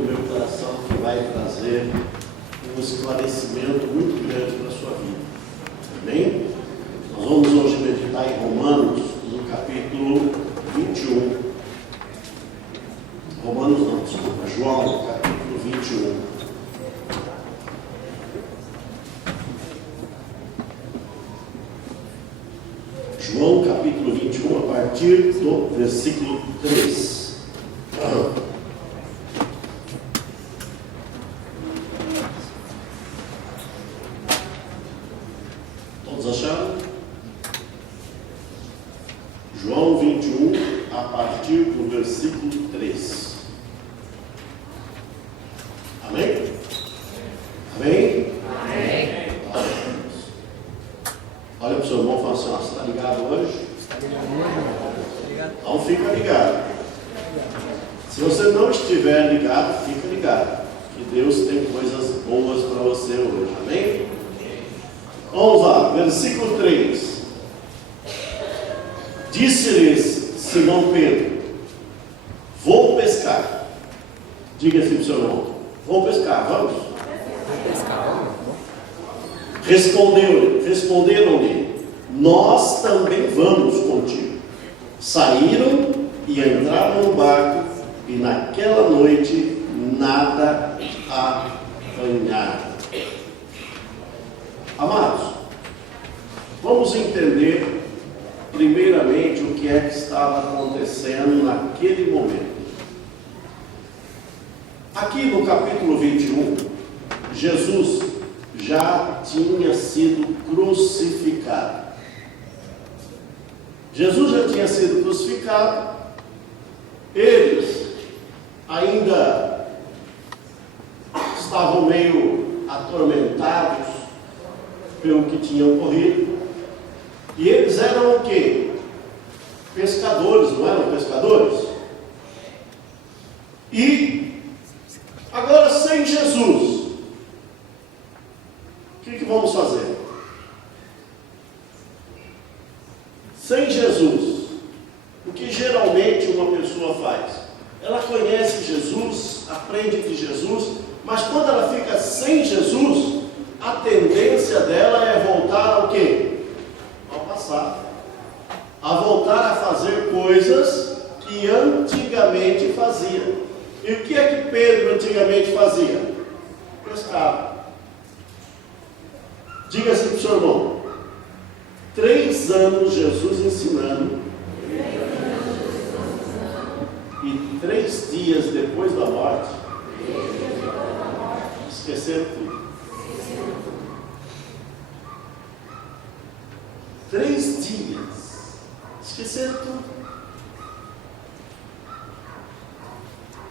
no meu coração que vai trazer um esclarecimento muito grande para a sua vida. Amém? Nós vamos hoje meditar em Romanos, no capítulo 21. Romanos não, desculpa, João, capítulo 21. João, capítulo 21, a partir do versículo 3. Todos acharam? João 21, a partir do versículo 3. Amém? Amém? Amém. Olha para o seu irmão e fala assim: você está ligado hoje? Então fica ligado. Se você não estiver ligado, fica ligado. Que Deus tem coisas boas para você hoje. Amém? Vamos lá, versículo 3. Disse-lhes Simão Pedro: vou pescar. Diga assim para o seu irmão: vou pescar, vamos? Responderam-lhe: nós também vamos contigo. Saíram e entraram no barco, e naquela noite nada apanharam. Amados, vamos entender primeiramente o que é que estava acontecendo naquele momento. Aqui no capítulo 21, Jesus já tinha sido crucificado. Jesus já tinha sido crucificado. Eles ainda estavam meio atormentados pelo que tinha ocorrido. E eles eram o quê? Pescadores, não eram pescadores? E agora, sem Jesus, o que vamos fazer? Sem Jesus, o que geralmente uma pessoa faz? Ela conhece Jesus, aprende de Jesus, mas quando ela fica sem Jesus, a tendência dela é voltar ao quê? Ao passado. A voltar a fazer coisas que antigamente fazia. E o que é que Pedro antigamente fazia? Pescava. Diga assim para o seu irmão: 3 anos Jesus ensinando, e 3 dias depois da morte, esqueceram tudo. 3 dias, esqueceram tudo.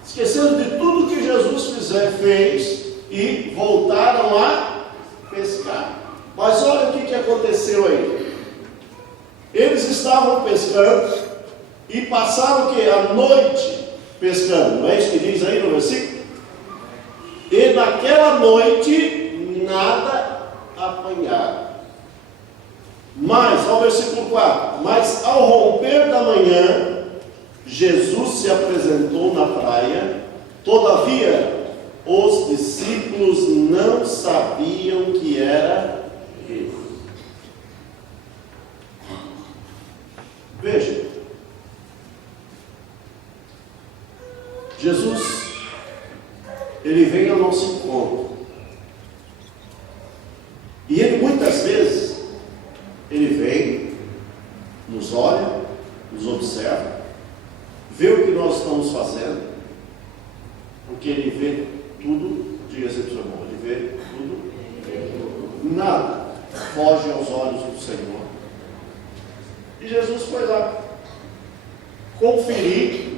Esqueceram de tudo que Jesus fez e voltaram a pescar. Mas olha o que aconteceu aí. Eles estavam pescando e passaram o quê? A noite pescando. Não é isso que diz aí no versículo? E naquela noite nada apanharam. Mas, ao versículo 4, mas ao romper da manhã, Jesus se apresentou na praia. Todavia, os discípulos não sabiam que era Ele. Veja, Jesus, Ele vem ao nosso encontro. E Ele muitas vezes, Ele vem, nos olha, nos observa, vê o que nós estamos fazendo, porque Ele vê tudo. Diga-se para o seu irmão: Ele vê tudo. Nada foge aos olhos do Senhor. E Jesus foi lá conferir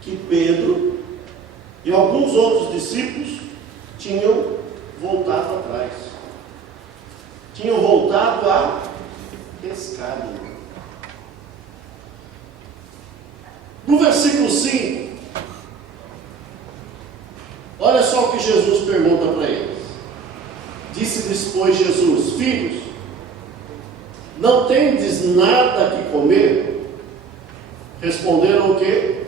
que Pedro e alguns outros discípulos tinham voltado atrás. Tinham voltado a pescar. No versículo 5, olha só o que Jesus pergunta para eles. Disse-lhes, pois, Jesus: filhos, não tendes nada que comer? Responderam o quê?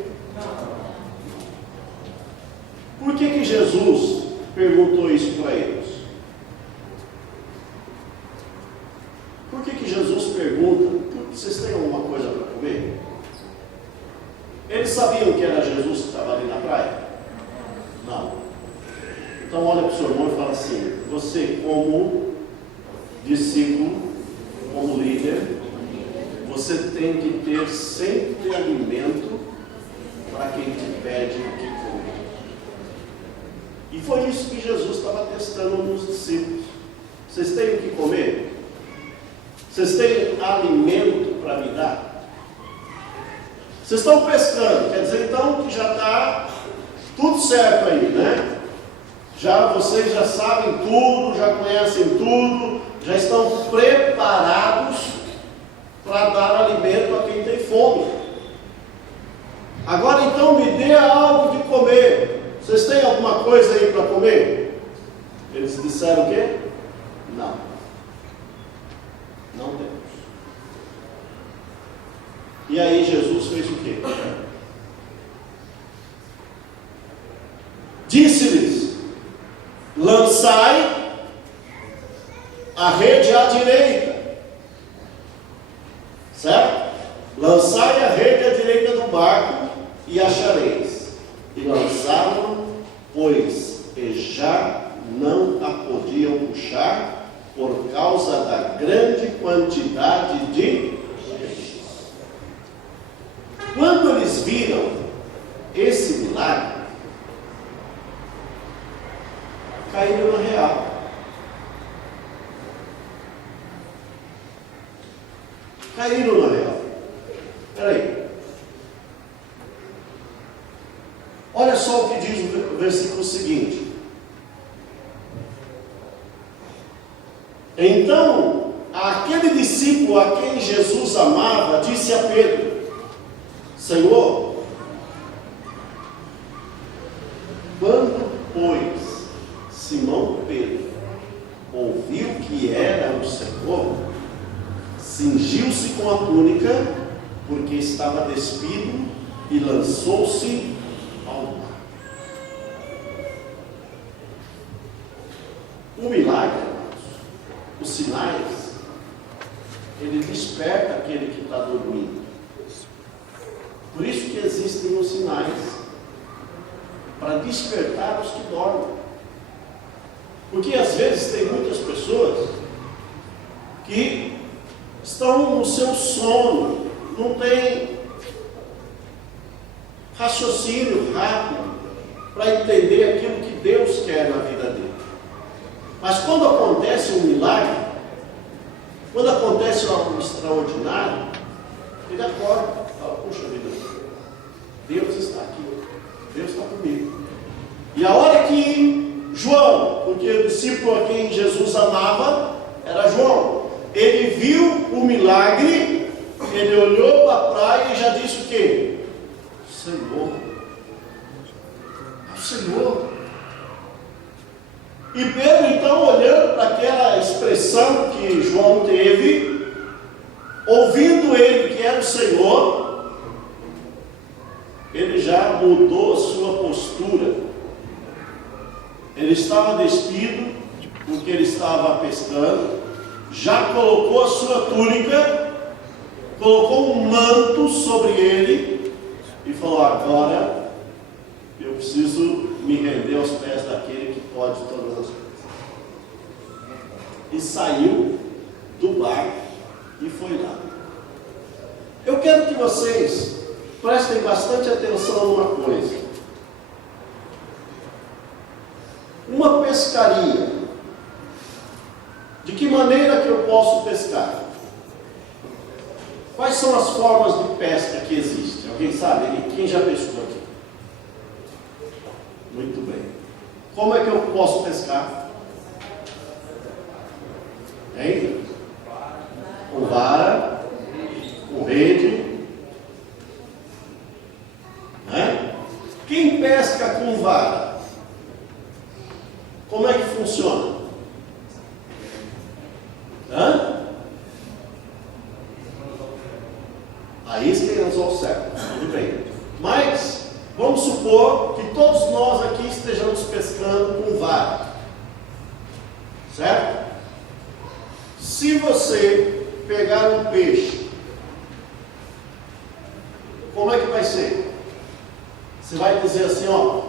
que Jesus perguntou isso para eles? Por que Jesus pergunta: vocês têm alguma coisa para comer? Eles sabiam que era Jesus que estava ali na praia? Não. Então olha para o seu irmão e fala assim: você, como discípulo, como líder, você tem que ter sempre alimento para quem te pede o que comer. E foi isso que Jesus estava testando nos discípulos. Vocês têm o que comer? Vocês têm alimento para me dar? Vocês estão pescando, quer dizer então que já está tudo certo aí, né? Vocês já sabem tudo, já conhecem tudo, já estão preparados para dar alimento a quem tem fome. Agora então me dê algo de comer. Vocês têm alguma coisa aí para comer? Eles disseram o quê? Não. Não temos. E aí Jesus fez o quê? Disse-lhes: lançai a rede à direita. Certo? Lançai a rede à direita do barco e achareis. E lançaram, pois já não a podiam puxar por causa da grande quantidade de peixes. Quando eles viram esse milagre, caíram na real. Caíram na real. Espera aí. Olha só o que diz o versículo seguinte. Então, aquele discípulo a quem Jesus amava disse a Pedro: Senhor, quando, pois, Simão Pedro ouviu que era o Senhor, cingiu-se com a túnica, porque estava despido, e lançou-se ao mar. O milagre, os sinais, ele desperta aquele que está dormindo. Por isso que existem os sinais, para despertar os que dormem. Porque às vezes tem muitas pessoas que estão no seu sono, não tem raciocínio rápido para entender aquilo que Deus quer na vida dele. Mas quando acontece um milagre, quando acontece algo extraordinário, ele acorda, fala: puxa vida, Deus está aqui, Deus está comigo. E a hora que João, porque o discípulo a quem Jesus amava era João, ele viu o milagre, ele olhou para a praia e já disse o quê? Senhor, é o Senhor. E Pedro então, olhando para aquela expressão que João teve, ouvindo ele que era o Senhor, ele já mudou a sua postura. Ele estava despido, porque ele estava pescando, já colocou a sua túnica, colocou um manto sobre ele e falou: agora eu preciso me render aos pés daquele que pode todas as coisas. E saiu do barco e foi lá. Eu quero que vocês prestem bastante atenção numa coisa. Uma pescaria. De que maneira que eu posso pescar? Quais são as formas de pesca que existem? Alguém sabe? Quem já pescou aqui? Muito bem. Como é que eu posso pescar? Hein? Com vara, com rede. Né? Quem pesca com vara? Como é que funciona? Aí tem anzol certo, tudo bem. Mas vamos supor que todos nós aqui estejamos Certo? Se você pegar um peixe, como é que vai ser? Você vai dizer assim, ó,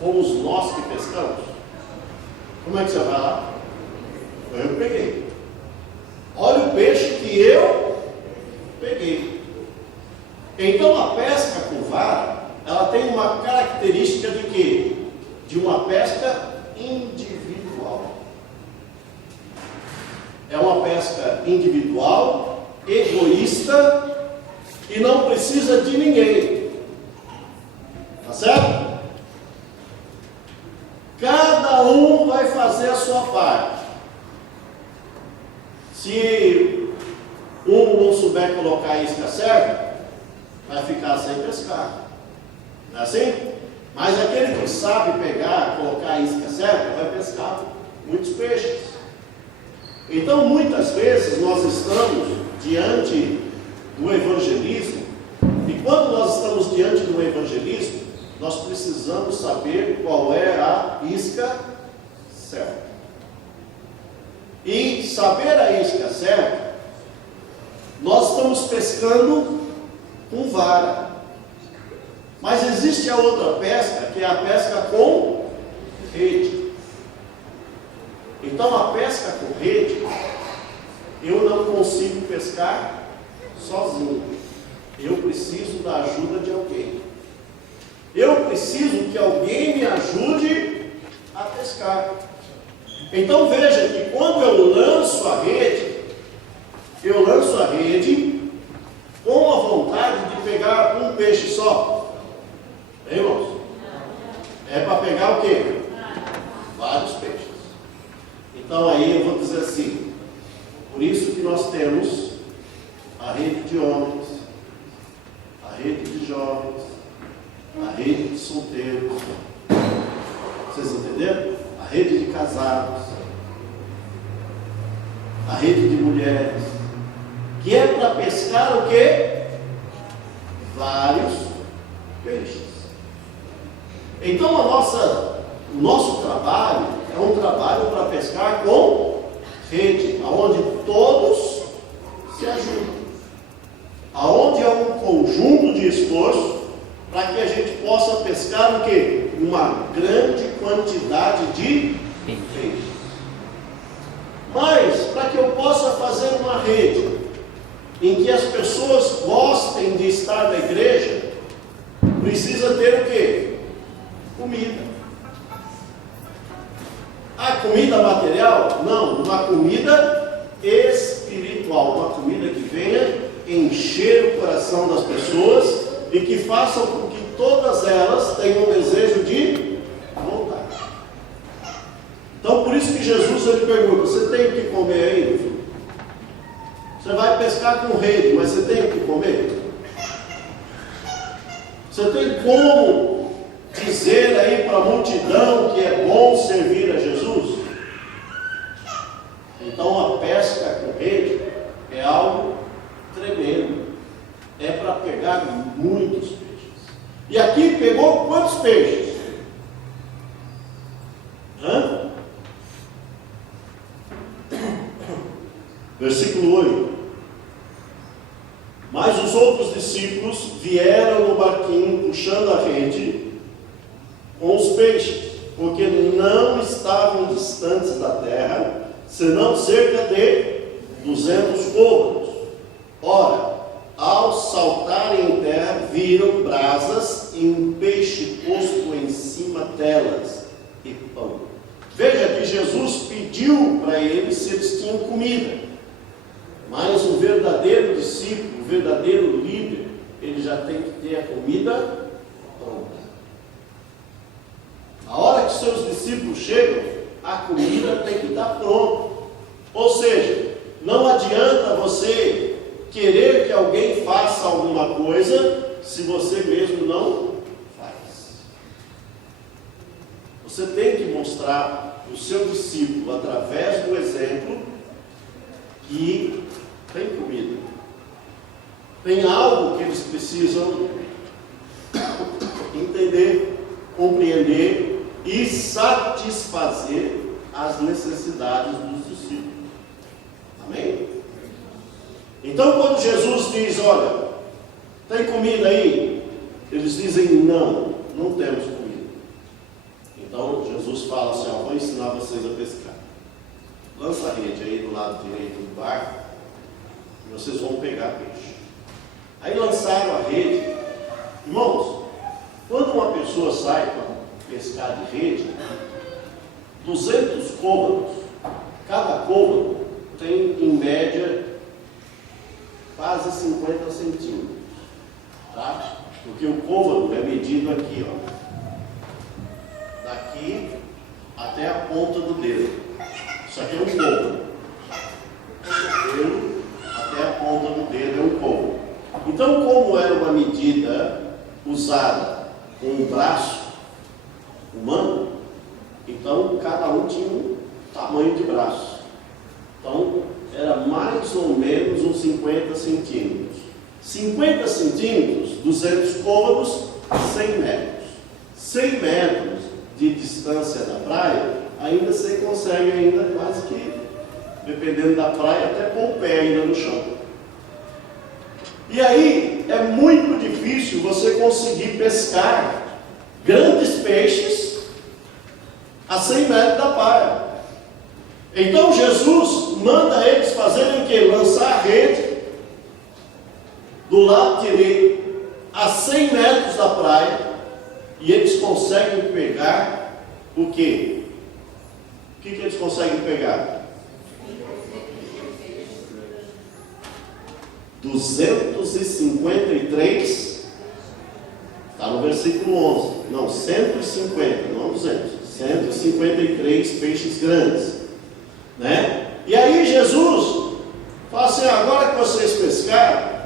fomos nós que pescamos? Como é que você vai lá? Eu peguei. Olha o peixe que eu peguei. Então a pesca com vara, ela tem uma característica de quê? De uma pesca individual. É uma pesca individual, egoísta e não precisa de ninguém. Tá certo? Cada um vai fazer a sua parte. Se um não souber colocar a isca certa, vai ficar sem pescar. Não é assim? Mas aquele que sabe pegar, colocar a isca certa, vai pescar muitos peixes. Então, muitas vezes, nós estamos diante do evangelismo, e quando nós estamos diante do evangelismo, nós precisamos saber qual é a isca certa. E saber a isca certa, nós estamos pescando com vara. Mas existe a outra pesca, que é a pesca com rede. Então a pesca com rede, eu não consigo pescar sozinho. Eu preciso da ajuda de alguém. Eu preciso que alguém me ajude a pescar. Então veja que quando eu lanço a rede com a vontade de pegar um peixe só. Hein, irmãos? É para pegar o quê? Vários peixes. Então aí eu vou dizer assim, por isso que nós temos a rede de homens, a rede de jovens, a rede de solteiros. Vocês entenderam? A rede de casados, a rede de mulheres, que é para pescar o quê? Vários peixes. Então o nosso trabalho é um trabalho para pescar com rede, aonde todos se ajudam, aonde é um conjunto de esforço para que a gente possa pescar o quê? Uma grande quantidade de peixes. Mas para que eu possa fazer uma rede em que as pessoas gostem de estar na igreja, precisa ter o quê? Comida. A comida material? Não, uma comida espiritual, uma comida que venha encher o coração das pessoas e que façam com que todas elas tenham um desejo de voltar. Então por isso que Jesus ele pergunta, você tem o que comer aí, meu filho? Você vai pescar com rede, mas você tem o que comer? Você tem como dizer aí para a multidão que é bom servir a Jesus? Então a pesca com rede é algo tremendo. É para pegar muitos peixes. E aqui pegou quantos peixes? Versículo 8. Mas os outros discípulos vieram no barquinho puxando a rede com os peixes, porque não estavam distantes da terra, senão cerca de 200 côvados. Ora, ao saltarem em terra, viram brasas e um peixe posto em cima delas e pão. Veja que Jesus pediu para eles se eles tinham comida. Mas o verdadeiro discípulo, o verdadeiro líder, ele já tem que ter a comida pronta. A hora que seus discípulos chegam, a comida tem que estar pronta. Ou seja, não adianta você querer que alguém faça alguma coisa se você mesmo não faz. Você tem que mostrar o seu discípulo, através do exemplo, que tem comida. Tem algo que eles precisam entender, compreender e satisfazer as necessidades dos discípulos. Amém? Então, quando Jesus diz, olha, tem comida aí? Eles dizem, não, não temos comida. Então, Jesus fala assim, ó, vou ensinar vocês a pescar. Lança a rede aí do lado direito do barco, e vocês vão pegar peixe. Aí lançaram a rede. Irmãos, quando uma pessoa sai para pescar de rede, 200 côvados, cada côvado tem em média quase 50 centímetros, tá? Porque o côvado é medido aqui, ó, daqui até a ponta do dedo. Isso aqui é um côvado. Até a ponta do dedo é um côvado. Então, como era uma medida usada com um braço humano, então cada um tinha um tamanho de braço. Então, era mais ou menos uns 50 centímetros. 50 centímetros, 200 côvados, 100 metros. 100 metros de distância da praia, ainda você consegue ainda quase que, dependendo da praia, até pôr o pé ainda no chão. E aí, é muito difícil você conseguir pescar grandes peixes a 100 metros da praia. Então Jesus manda eles fazerem o quê? Lançar a rede do lado direito a 100 metros da praia, e eles conseguem pegar o quê? O que eles conseguem pegar? 253, está no versículo 11, não, 150, não 200, 153 peixes grandes, né? E aí Jesus fala assim, agora que vocês pescaram,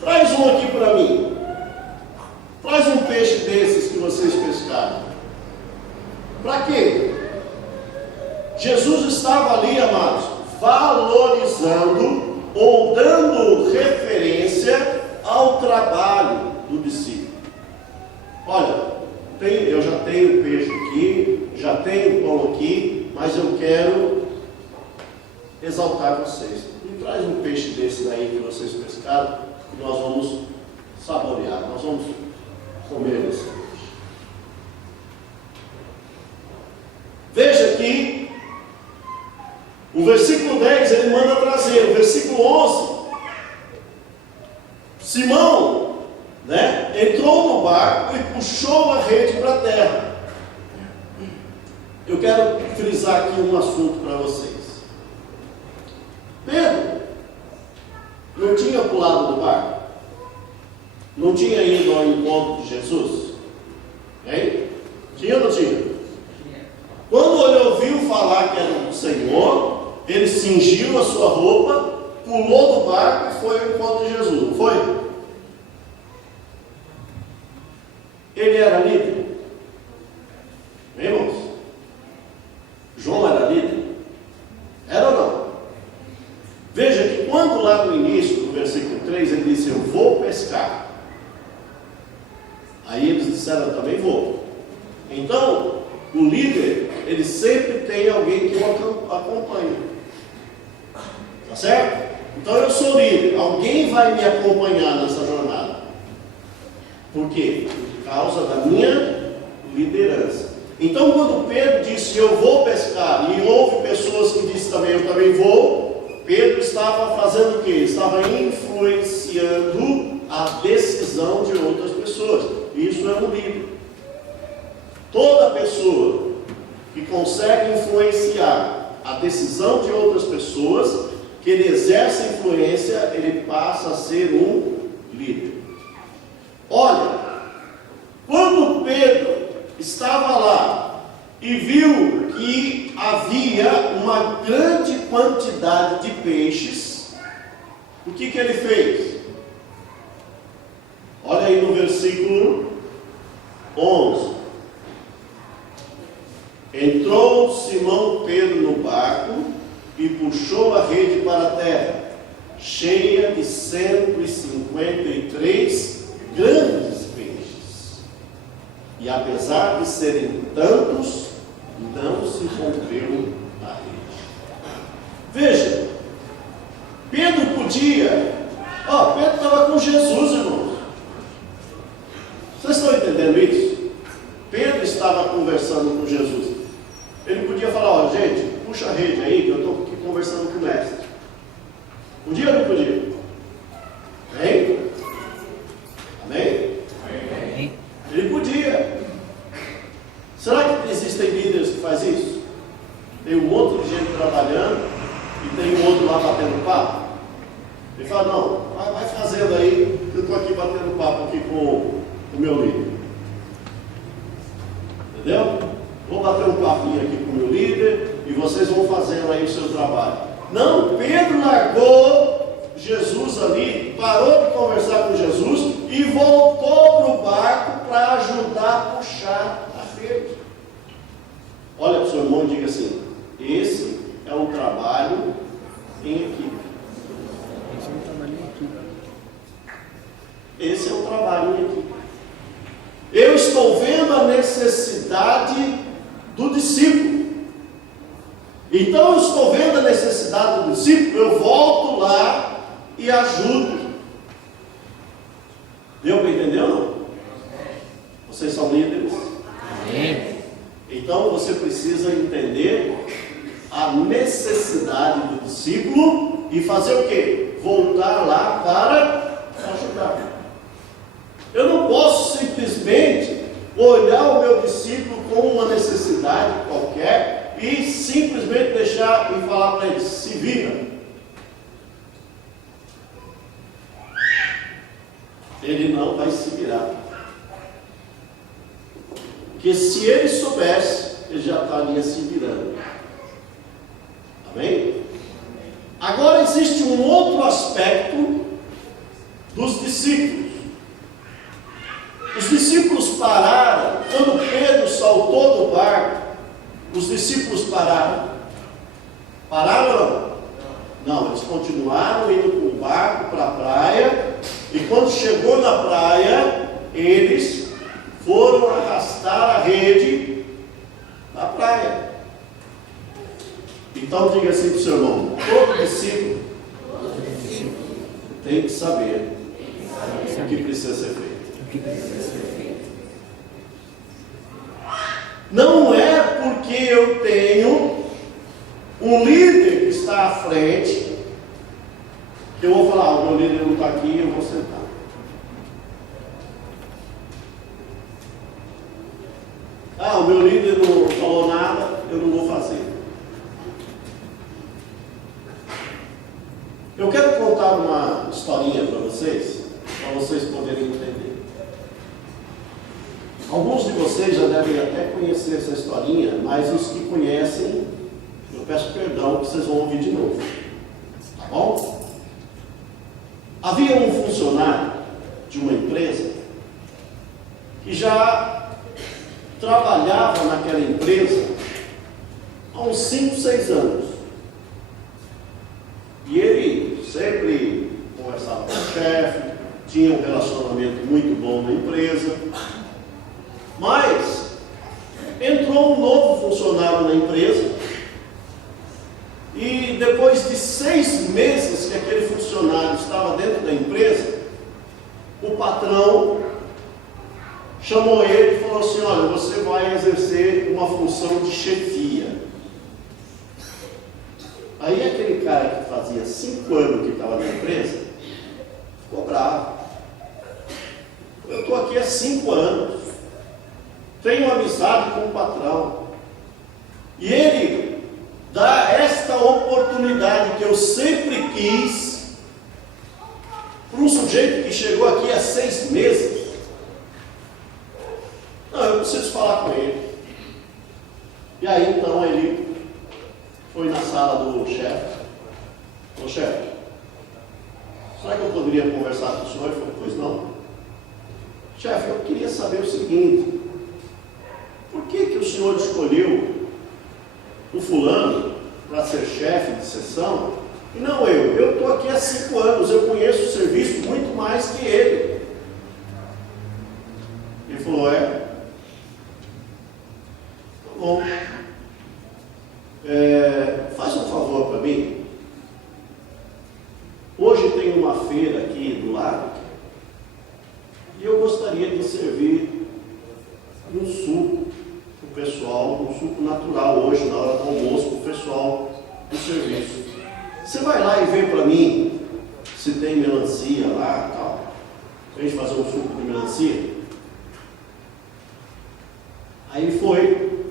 traz um aqui para mim, traz um peixe desses que vocês pescaram. Para quê? Jesus estava ali, amados, valorizando ou dando referência ao trabalho do discípulo. Olha, eu já tenho peixe aqui, já tenho pão aqui, mas eu quero exaltar vocês. Me traz um peixe desse daí que vocês pescaram, que nós vamos saborear, nós vamos comer esse peixe. Veja aqui, o versículo 10 ele manda trazer, o versículo 11, Simão, né, entrou no barco e puxou a rede para a terra. Eu quero frisar aqui um assunto para vocês. Pedro não tinha pulado do barco? Não tinha ido ao encontro de Jesus? Hein? Tinha ou não tinha? Quando ele ouviu falar que era o Senhor, ele cingiu a sua roupa, pulou do barco e foi ao encontro de Jesus, não foi? Ele era líder? Irmãos? João era líder? Era ou não? Veja que quando lá no início do versículo 3 ele disse, eu vou pescar. Aí eles disseram, eu também vou. Então, o líder, ele sempre tem alguém que o acompanha. Tá certo? Então eu sou líder, alguém vai me acompanhar nessa jornada. Por quê? Por causa da minha liderança. Então quando Pedro disse, eu vou pescar, e houve pessoas que disseram também, eu também vou, Pedro estava fazendo o quê? Estava influenciando a decisão de outras pessoas. Isso é um líder. Toda pessoa que consegue influenciar a decisão de outras pessoas, que ele exerce influência, ele passa a ser um líder. Olha, quando Pedro estava lá e viu que havia uma grande quantidade de peixes, o que ele fez? Olha aí no versículo 11. Entrou Simão Pedro no barco e puxou a rede para a terra, cheia de 153 grandes peixes. E apesar de serem tantos, não se rompeu a rede. Veja, Pedro podia, Pedro estava com Jesus, irmãos. Vocês estão entendendo isso? Pedro estava conversando com Jesus. Ele podia falar, gente, puxa a rede aí, que eu estou aqui conversando com o mestre. Podia ou não podia? Amém? Amém? Amém? Ele podia. Será que existem líderes que fazem isso? Tem um monte de gente trabalhando e tem um outro lá batendo papo? Ele fala, não, vai fazendo aí, eu estou aqui batendo papo aqui com o meu líder. Entendeu? Vou bater um papinho aqui com o meu líder e vocês vão fazendo aí o seu trabalho. Não, Pedro largou Jesus ali, parou de conversar com Jesus e voltou para o barco para ajudar a puxar a rede. Olha para o seu irmão e diga assim, esse é um trabalho em equipe. Esse é um trabalho em equipe. Eu estou vendo a necessidade do discípulo. Então eu estou vendo a necessidade do discípulo, eu volto lá e ajudo. Deu para entender ou não? Vocês são líderes? Amém. Então você precisa entender a necessidade do discípulo e fazer o quê? Voltar lá para ajudar. Eu não posso simplesmente olhar o meu discípulo com uma necessidade qualquer e simplesmente deixar e falar para ele, se vira. Ele não vai se virar. Porque se ele soubesse, ele já estaria se virando. Amém? Agora existe um outro aspecto dos discípulos. Os discípulos pararam, quando Pedro saltou do barco, os discípulos pararam. Pararam ou não? Não, eles continuaram indo com o barco para a praia, e quando chegou na praia, eles foram arrastar a rede na praia. Então diga assim para o seu irmão, todo discípulo tem que saber o que precisa ser feito. Não é porque eu tenho um líder que está à frente que eu vou falar, o meu líder não está aqui, eu vou sentar. O meu líder não falou nada, eu não vou fazer. Eu quero contar uma historinha para vocês poderem entender. Alguns de vocês já devem até conhecer essa historinha, mas os que conhecem, eu peço perdão que vocês vão ouvir de novo. Tá bom? Havia um funcionário de uma empresa que já trabalhava naquela empresa há uns 5, 6 anos. E ele sempre conversava com o chefe, tinha um relacionamento muito bom na empresa. Mas entrou um novo funcionário na empresa e depois de 6 meses que aquele funcionário estava dentro da empresa, o patrão chamou ele e falou assim, olha, você vai exercer uma função de chefia. Aí aquele cara que fazia 5 anos que estava na empresa, ficou bravo. Eu estou aqui há 5 anos, tenho amizade com o patrão, e ele dá esta oportunidade que eu sempre quis para um sujeito que chegou aqui há 6 meses. Não, eu preciso falar com ele. E aí então ele foi na sala do chefe. Ô chefe, será que eu poderia conversar com o senhor? Ele falou, pois não. Chefe, eu queria saber o seguinte, por que o senhor escolheu o fulano para ser chefe de seção e não eu? Eu estou aqui há 5 anos, eu conheço o serviço muito mais que ele. Ele falou, tá bom, faz um favor para mim. Hoje tem uma feira aqui do lado e eu gostaria de servir um suco para o pessoal, um suco natural hoje, na hora do almoço, para o pessoal do serviço. Você vai lá e vê para mim se tem melancia lá e tal. A gente fazer um suco de melancia. Aí foi.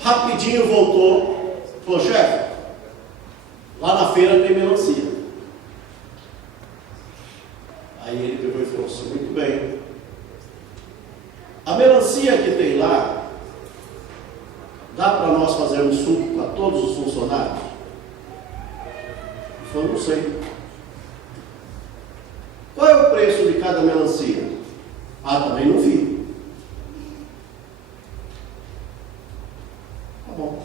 Rapidinho voltou. Falou, chefe, lá na feira tem melancia. Aí ele pegou e falou assim, muito bem. A melancia que tem lá, dá para nós fazermos suco para todos os funcionários? Ele falou, não sei. Qual é o preço de cada melancia? Ah, também não vi. Tá bom.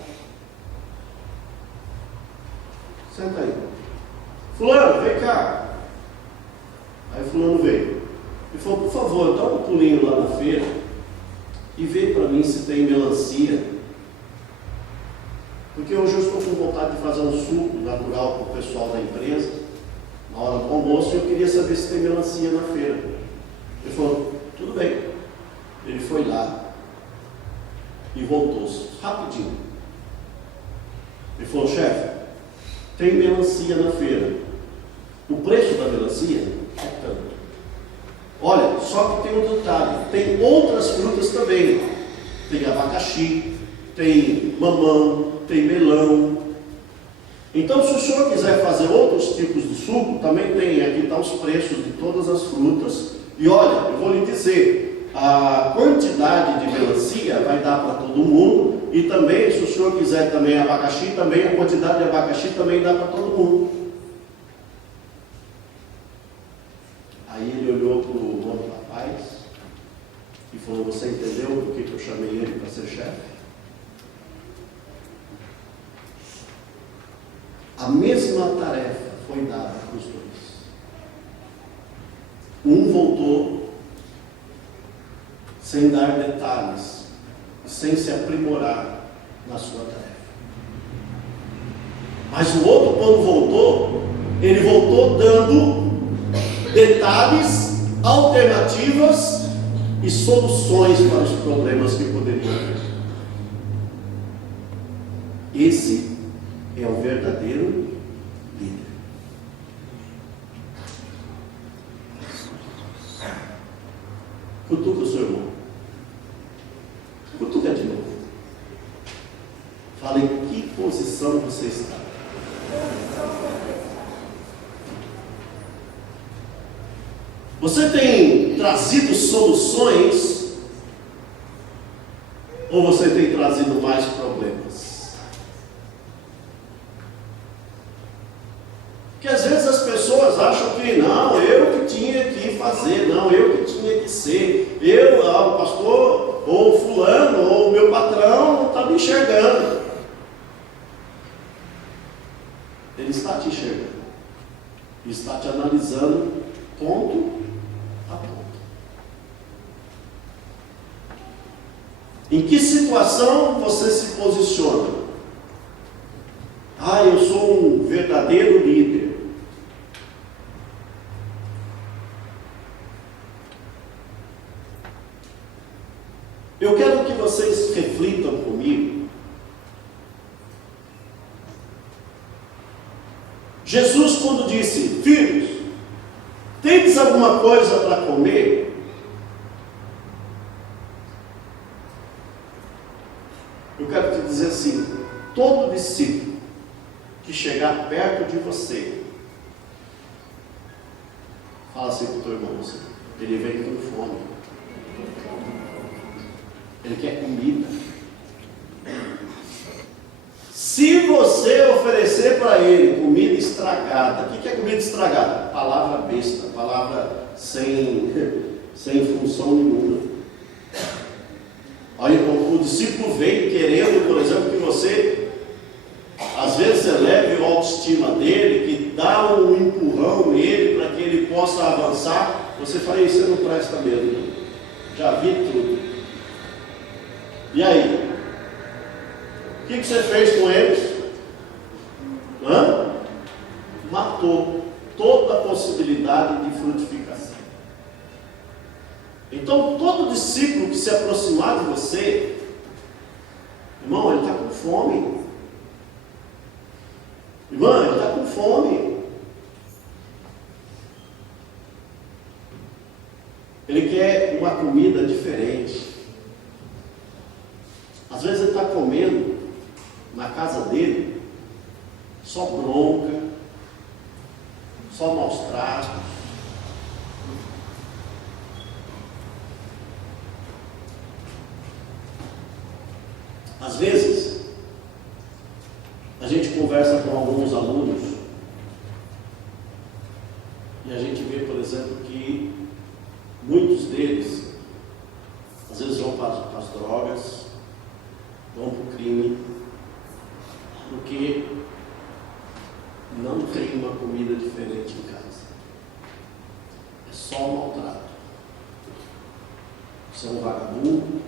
Senta aí. Fulano, vem cá. Aí fulano veio. Ele falou, por favor, dá um pulinho lá na feira e vê para mim se tem melancia. Porque hoje eu estou com vontade de fazer um suco natural para o pessoal da empresa, na hora do almoço, e eu queria saber se tem melancia na feira. Ele falou, tudo bem. Ele foi lá e voltou-se rapidinho. Ele falou, chefe, tem melancia na feira. O preço da melancia é tanto. Olha, só que tem um detalhe, tem outras frutas também. Tem abacaxi, tem mamão, tem melão. Então, se o senhor quiser fazer outros tipos de suco, também tem, aqui estão os preços de todas as frutas. E olha, eu vou lhe dizer, a quantidade de melancia vai dar para todo mundo. E também, se o senhor quiser também abacaxi, também a quantidade de abacaxi também dá para todo mundo. Aí ele olhou para o outro rapaz e falou, você entendeu por que eu chamei ele para ser chefe? A mesma tarefa foi dada para os dois. Um voltou sem dar detalhes, sem se aprimorar na sua tarefa. Mas o outro, quando voltou, ele voltou dando detalhes, alternativas e soluções para os problemas que poderiam haver. Esse é o verdadeiro líder. Cutuca o seu irmão. Cutuca de novo. Fala em que posição você está. Você tem trazido soluções ou você tem trazido mais problemas? Porque às vezes as pessoas acham que não, eu que tinha que fazer, não, eu que tinha que ser, o pastor, ou o fulano, ou o meu patrão não está me enxergando. Ele está te enxergando, ele está te analisando ponto a ponto. Em que situação você se posiciona? Ah, eu sou um verdadeiro líder. Eu quero que vocês reflitam comigo. Jesus, quando disse, filhos, tendes alguma coisa para comer? Eu quero te dizer assim, todo discípulo que chegar perto de você, fala assim para o teu irmão, ele vem com fome. Ele quer comida. Se você oferecer para ele comida estragada, o que é comida estragada? Palavra besta, palavra sem função nenhuma. Aí o discípulo vem querendo, por exemplo, que você, às vezes, eleve a autoestima dele, que dá um empurrão nele para que ele possa avançar. Você fala, isso não presta mesmo. Já vi tudo. E aí? que você fez com eles? Matou toda a possibilidade de frutificação. Então, todo discípulo que se aproximar de você, irmão, ele está com fome. Irmã, ele está com fome. Ele quer uma comida diferente. Às vezes ele está comendo na casa dele só bronca, só maus tratos. Às vezes a gente conversa com alguns alunos e a gente vê, por exemplo, que muitos deles às vezes vão para as drogas, vão para o crime, porque não tem uma comida diferente em casa. É só um maltrato. Você é um vagabundo,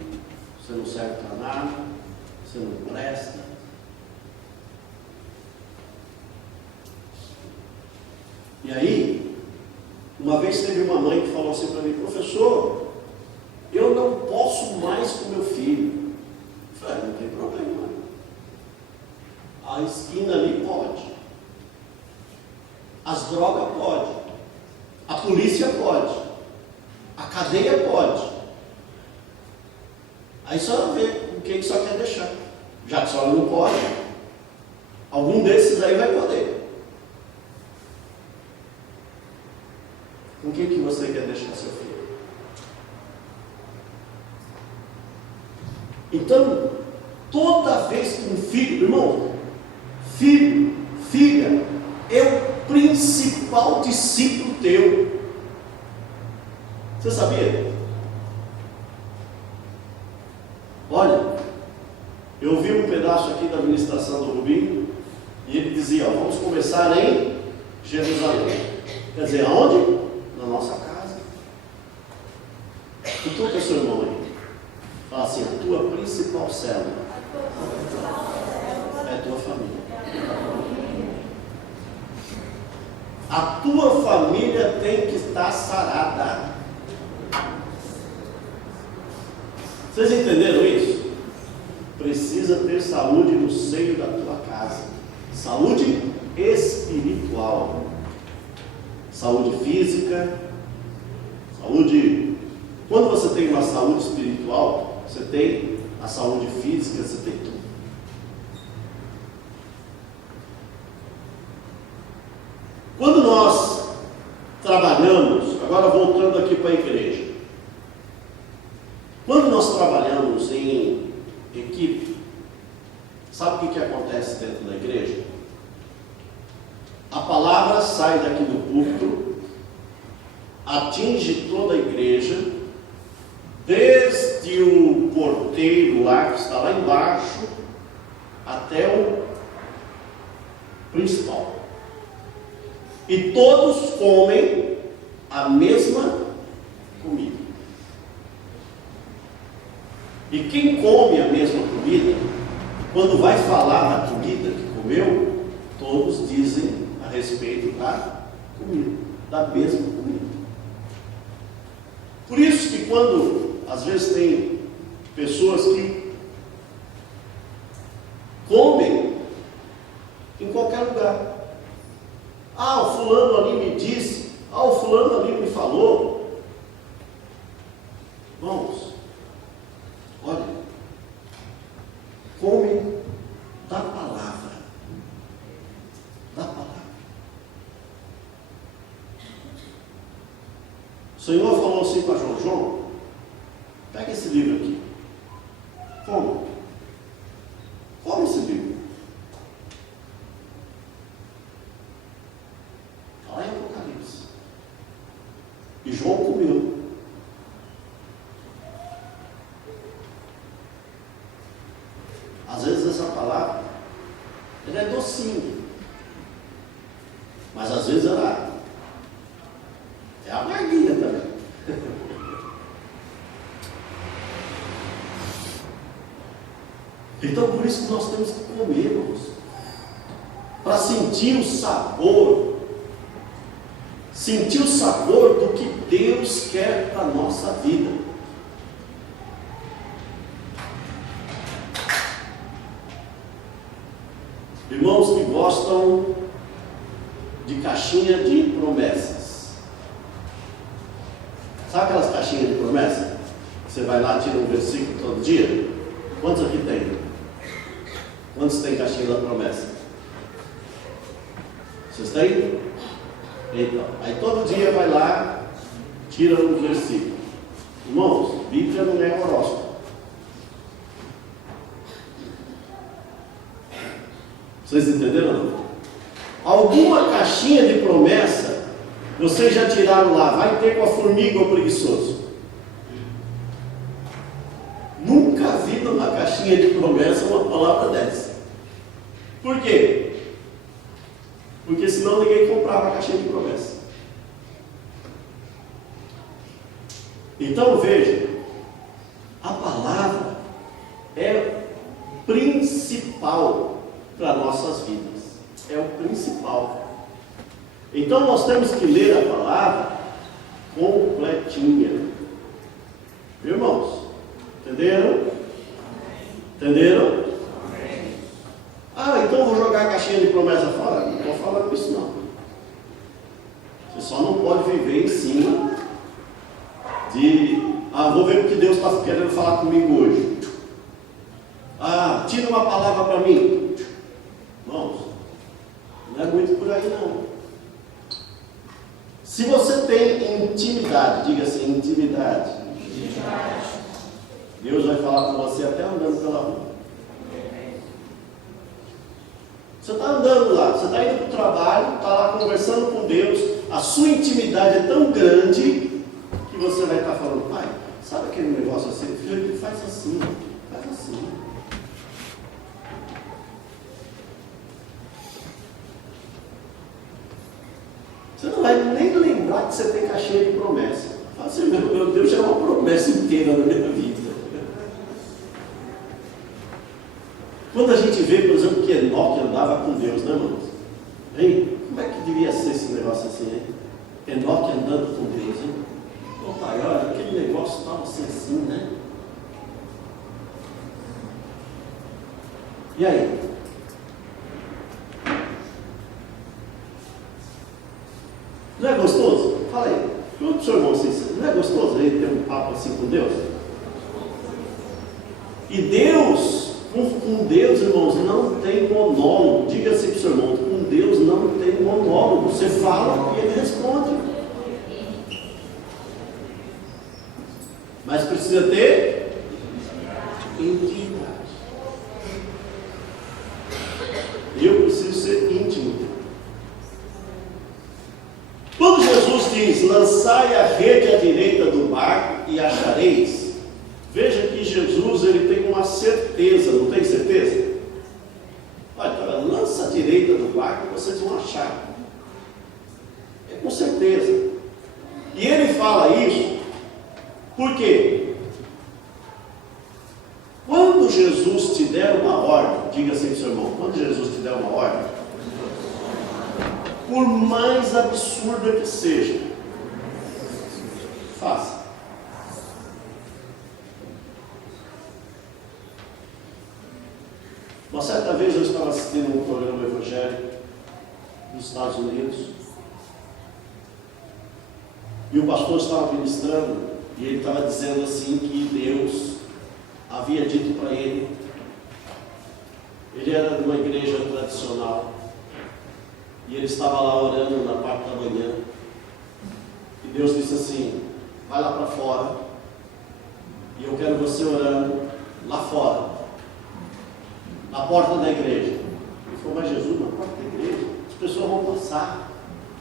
você não serve para nada, você não presta. E aí, uma vez teve uma mãe que falou assim para mim: professor, eu não posso mais com meu filho. Eu falei: não tem problema. A esquina ali pode. As drogas pode. A polícia pode. A cadeia pode. Aí só vê o que só quer deixar. Já que só não pode, algum desses aí vai poder. Com o que você quer deixar seu filho? Então, toda vez que um filho, irmão, filho, filha, é o principal discípulo teu. Você sabia? Olha, eu vi um pedaço aqui da ministração do Rubinho e ele dizia: ó, vamos começar em Jerusalém. Quer dizer, aonde? Na nossa casa. Então, que é seu irmão aí? Fala assim: a tua principal célula é a tua família. A tua família tem que estar sarada. Vocês entenderam isso? Precisa ter saúde no seio da tua casa. Saúde espiritual. Saúde física. Saúde. Quando você tem uma saúde espiritual, você tem a saúde física, você tem tudo. Quando nós trabalhamos, agora voltando aqui para a igreja, quando nós trabalhamos em equipe, sabe o que acontece dentro da igreja? A palavra sai daqui do púlpito, atinge toda a igreja, desde o porteiro lá, que está lá embaixo, até o principal. E todos comem a mesma comida. E quem come a mesma comida, quando vai falar da comida que comeu, todos dizem a respeito da comida, da mesma comida. Por isso que quando, às vezes, tem pessoas que comem em qualquer lugar. Ah, o fulano ali me disse, ah, o fulano ali me falou. Vamos, olha, come da palavra. Da palavra. O Senhor falou assim para João: pega esse livro aqui. Come. Come esse livro. Está lá em Apocalipse. E João comeu. Às vezes essa palavra, ela é docinha. Mas às vezes ela é amarguinha também. Então por isso que nós temos que comer, irmãos, para sentir o sabor do que Deus quer para a nossa vida. Irmãos que gostam de caixinha de promessas. Sabe aquelas caixinhas de promessa? Você vai lá, tira um versículo todo dia? Quantos aqui tem? Quantos tem caixinha da promessa? Vocês têm? Então, aí todo dia vai lá, tira um versículo. Irmãos, Bíblia não é horóscopo. Vocês entenderam ou não? Alguma caixinha de promessa vocês já tiraram lá? Vai ter com a formiga ou preguiçoso? Nunca vi numa caixinha de promessa uma palavra dessa. Por quê? Porque senão ninguém comprava a caixinha de promessa. Então veja, a palavra é principal para nossas vidas. É o principal. Então nós temos que ler a palavra completinha. Viu, irmãos? Entenderam? Entenderam? Ah, então eu vou jogar a caixinha de promessa fora? Não estou falando isso não. Você só não pode viver em cima de vou ver o que Deus está querendo falar comigo hoje. Tira uma palavra para mim. Irmãos, não é muito por aí não. Se você tem intimidade, diga assim, intimidade. Deus vai falar com você até andando pela rua. Você está andando lá, você está indo para o trabalho, está lá conversando com Deus, a sua intimidade é tão grande que você vai estar falando, pai, sabe aquele negócio assim? Filho, faz assim, faz assim. Você não vai nem lembrar que você tem caixinha de promessa. Fala assim, meu Deus, já é uma promessa inteira na minha vida. Quando a gente vê, por exemplo, que Enoque andava com Deus, né, irmãos? Hein? Como é que devia ser esse negócio assim, hein? Enoque andando com Deus, hein? Ô pai, olha, aquele negócio estava assim, né? E aí? Não é gostoso? Fala aí. Pergunta para o seu irmão assim, não é gostoso aí ter um papo assim com Deus? E Deus, com Deus, irmãos, não tem monólogo. Diga assim para o seu irmão, com Deus não tem monólogo. Você fala e ele responde. Mas precisa ter intimidade. Eu preciso ser íntimo. Quando Jesus diz, lançai a rede à direita do barco e achareis, veja que Jesus ele tem uma certeza, não tem certeza? Olha, lança à direita do barco e vocês vão achar. É com certeza. E ele fala isso, por quê? Quando Jesus te der uma ordem, diga assim para o seu irmão, quando Jesus te der uma ordem, por mais absurda que seja, faça. Uma certa vez eu estava assistindo um programa evangélico nos Estados Unidos e o pastor estava ministrando e ele estava dizendo assim que Deus havia dito para ele, ele era de uma igreja tradicional e ele estava lá orando na parte da manhã e Deus disse assim, vai lá para fora e eu quero você orando lá fora, na porta da igreja. Ele falou, mas Jesus, na porta da igreja, as pessoas vão passar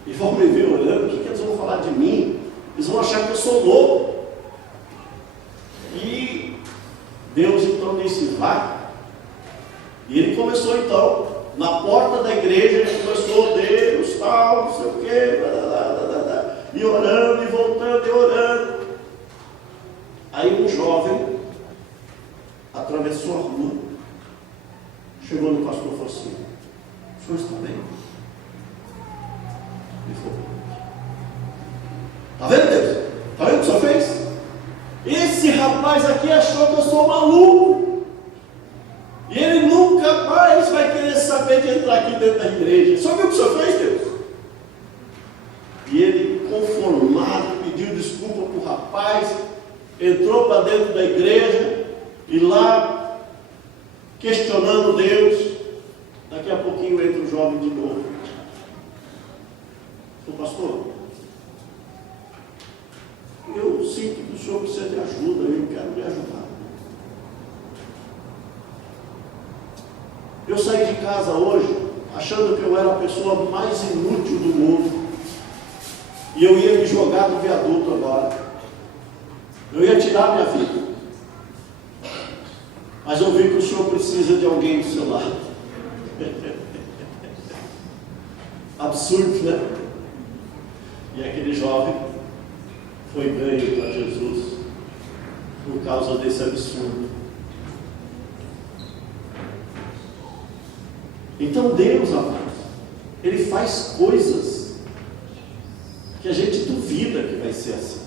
e vão me ver orando, o que eles vão falar de mim? Eles vão achar que eu sou louco. E Deus então disse, vai. E ele começou então, na porta da igreja, ele começou, Deus, tal, não sei o quê, e orando, e voltando, e orando. Aí um jovem atravessou a rua chegou no pastor e falou assim: o senhor está bem? Ele falou: está vendo, Deus? Está vendo o que o senhor fez? Esse rapaz aqui achou que eu sou maluco. E ele nunca mais vai querer saber de entrar aqui dentro da igreja. Só viu o que o senhor fez, Deus? E ele, conformado, pediu desculpa para o rapaz, entrou para dentro da igreja e lá, questionando Deus. Daqui a pouquinho entra o jovem de novo. Falei: pastor, eu sinto que o senhor precisa de ajuda, eu quero lhe ajudar. Eu saí de casa hoje achando que eu era a pessoa mais inútil do mundo. E eu ia me jogar do viaduto agora. Eu ia tirar minha vida. Mas eu vi que o senhor precisa de alguém do seu lado. Absurdo, né? E aquele jovem foi ganho para Jesus por causa desse absurdo. Então Deus, amados, Ele faz coisas que a gente duvida que vai ser assim.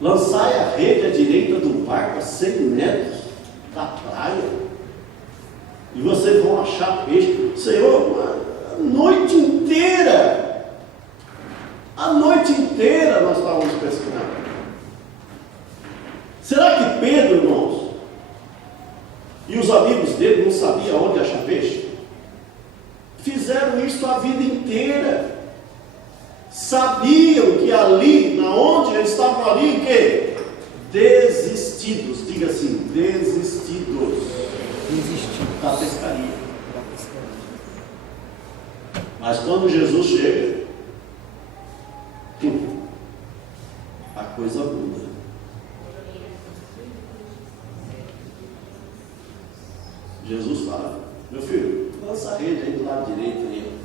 Lançai a rede à direita do barco a 100 metros da praia e vocês vão achar peixe. Senhor, a noite inteira nós estávamos pescando. Será que Pedro, irmãos, e os amigos dele não sabiam onde achar peixe? Fizeram isso a vida inteira. Sabiam que ali, na onde eles estavam ali, o quê? Desistidos. Diga assim: desistidos da pescaria. Mas quando Jesus chega, a coisa muda. Jesus fala: meu filho, lança a rede aí do lado direito aí.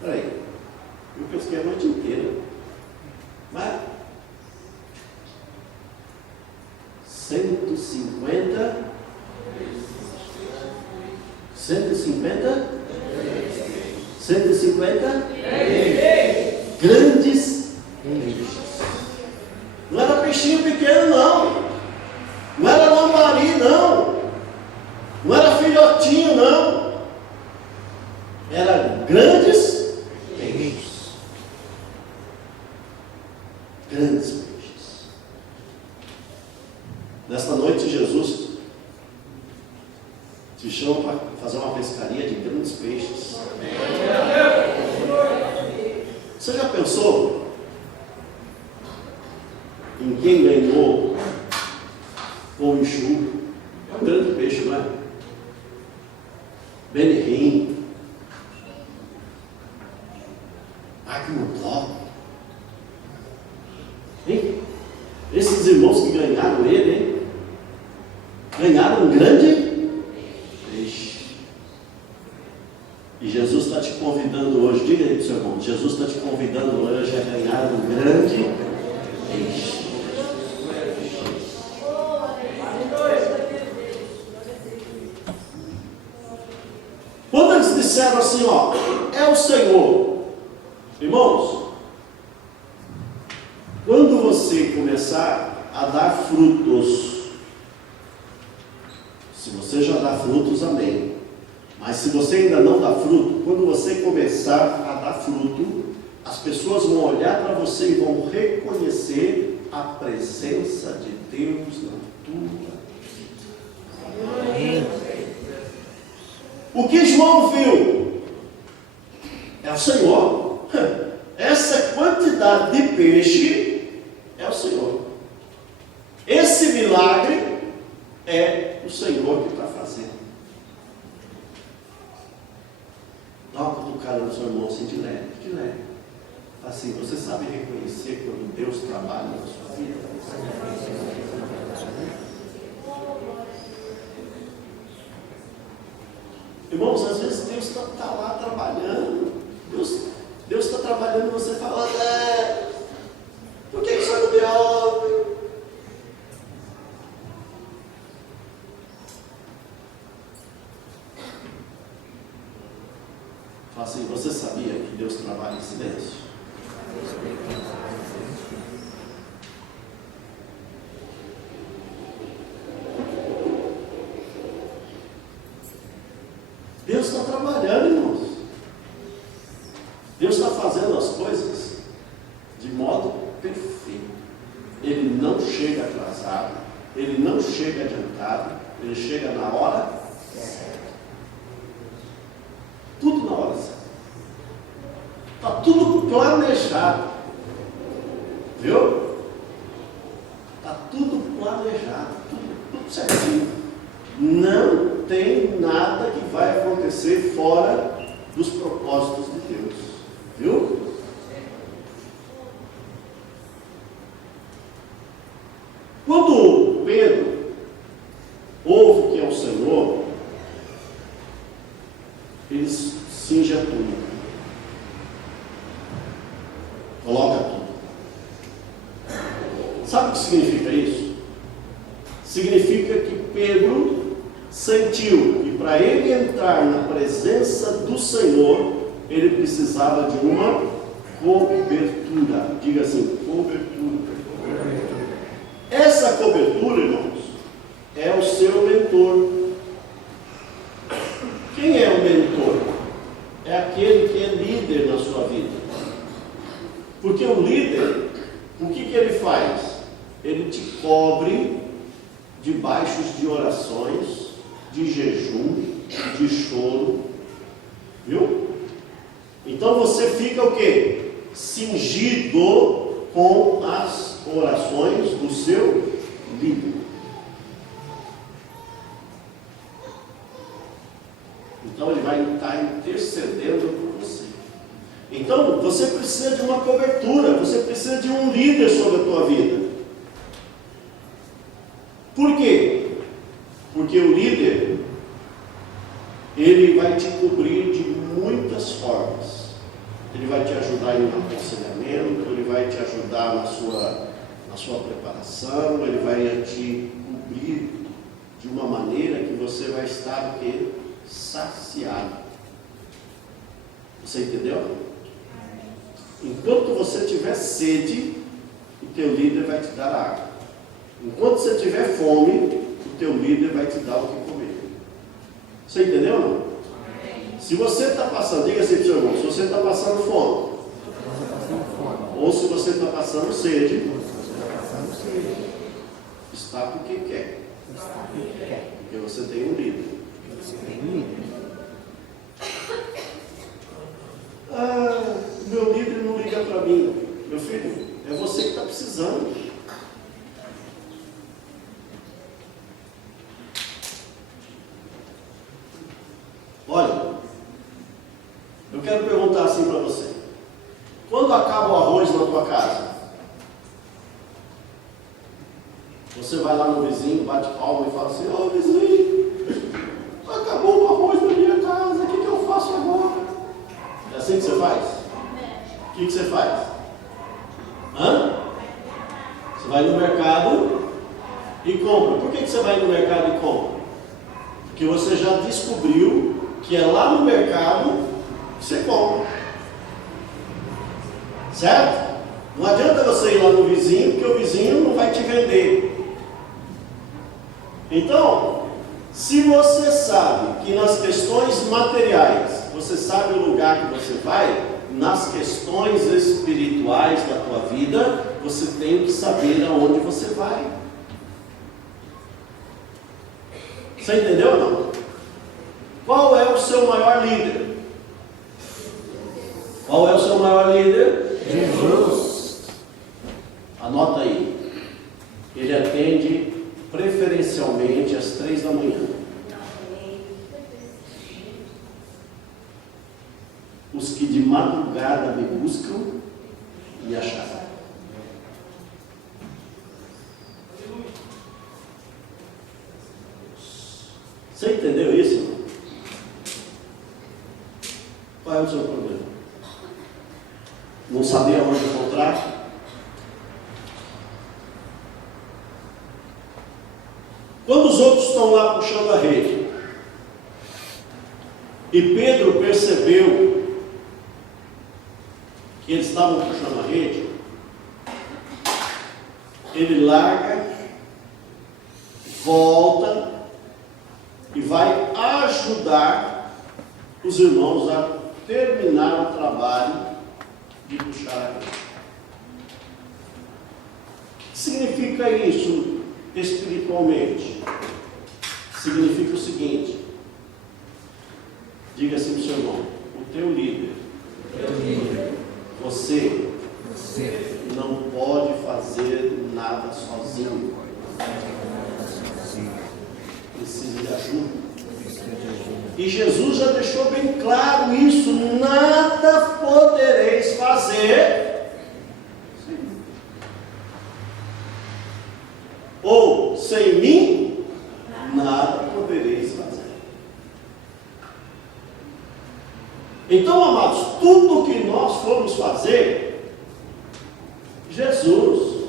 Peraí, eu pesquei a noite inteira. Mas 150 grandes peixes. Não era peixinho pequeno, não. Não era lambari, não. Não era filhotinho, não. Era grandes peixes. Grandes peixes. Nesta noite, Jesus te chama para fazer uma pescaria de grandes peixes. Você já pensou em quem ganhou o enxu? É um grande peixe, não é? Benerim, Agmotó. Esses irmãos que ganharam ele, hein? Ganharam um grande peixe. E Jesus está te convidando hoje, diga aí para o seu irmão, Jesus está te convidando hoje a ganhar um grande peixe. Quando eles disseram assim, ó, é o Senhor, irmãos, quando você começar a dar frutos, se você já dá frutos, amém. Mas se você ainda não dá fruto, quando você começar a dar fruto, as pessoas vão olhar para você e vão reconhecer a presença de Deus na tua vida. O que João viu é o Senhor. Essa quantidade de peixe é o Senhor. Esse milagre é o Senhor que está fazendo. Dá uma cutucada no seu irmão assim de leve, de leve. Assim, você sabe reconhecer quando Deus trabalha na sua vida? Irmãos, às vezes Deus está lá trabalhando. Deus está trabalhando e você fala, por que isso não me ouve? Fala assim, você sabia que Deus trabalha em silêncio? Deus está trabalhando, irmãos. Deus está fazendo as coisas de modo perfeito. Ele não chega atrasado, ele não chega adiantado, ele chega na hora certa. Tudo na hora certa. Está tudo planejado. Viu? Está tudo planejado, tudo certinho. Não tem nada que vai acontecer fora dos propósitos de Deus. Viu? Quando Pedro ouve que é o Senhor, ele cinge a túnica, coloca tudo. Sabe o que significa isso? Significa que Pedro sentiu que para ele entrar na presença do Senhor, ele precisava de uma cobertura. Diga assim, cobertura. Essa cobertura, irmãos, é o seu mentor. Quem é o mentor? É aquele que é líder na sua vida. Porque o líder, o que ele faz? Ele te cobre debaixo de orações, de jejum, de choro. Viu? Então você fica o quê? Cingido com as orações do seu líder. Então ele vai estar intercedendo por você. Então você precisa de uma cobertura, você precisa de um líder sobre a tua vida. Por quê? Porque o líder, ele vai te cobrir de muitas formas. Ele vai te ajudar em um aconselhamento, ele vai te ajudar na sua preparação, ele vai te cobrir de uma maneira que você vai estar o quê? Saciado. Você entendeu? Enquanto você tiver sede, o teu líder vai te dar água. Enquanto você tiver fome, o teu líder vai te dar o que comer. Você entendeu ou não? Se você está passando, diga assim para o seu irmão, se você está passando fome, ou se você está passando sede, está porque quer. Porque você tem um líder. Meu líder não liga para mim. Meu filho, é você que está precisando. Olha, eu quero perguntar assim para você. Quando acaba o arroz na tua casa, você vai lá no vizinho, bate palma e fala assim, ô vizinho, acabou o arroz na minha casa, o que eu faço agora? É assim que você faz? O que você faz? Você vai no mercado e compra. Por que você vai no mercado e compra? Porque você já descobriu que é lá no mercado que você compra. Certo? Não adianta você ir lá no vizinho, porque o vizinho não vai te vender. Então, se você sabe que nas questões materiais, você sabe o lugar que você vai, nas questões espirituais da tua vida, você tem que saber aonde você vai. Você entendeu ou não? Qual é o seu maior líder? Qual é o seu maior líder? Jesus. Anota aí. Ele atende preferencialmente às 3 da manhã. Os que de madrugada me buscam, me acharão. Você entendeu isso, irmão? Qual é o seu problema? Não saber aonde encontrar? Quando os outros estão lá puxando a rede, e Pedro percebeu eles estavam puxando a rede, ele larga, volta e vai ajudar os irmãos a terminar o trabalho de puxar a rede. O que significa isso espiritualmente? Significa o seguinte: diga assim para o seu irmão, o teu líder, você não pode fazer nada sozinho, precisa de ajuda. E Jesus já deixou bem claro isso: nada podereis fazer sem mim. Ou sem mim, nada podereis fazer. Então, amados, tudo que nós formos fazer, Jesus,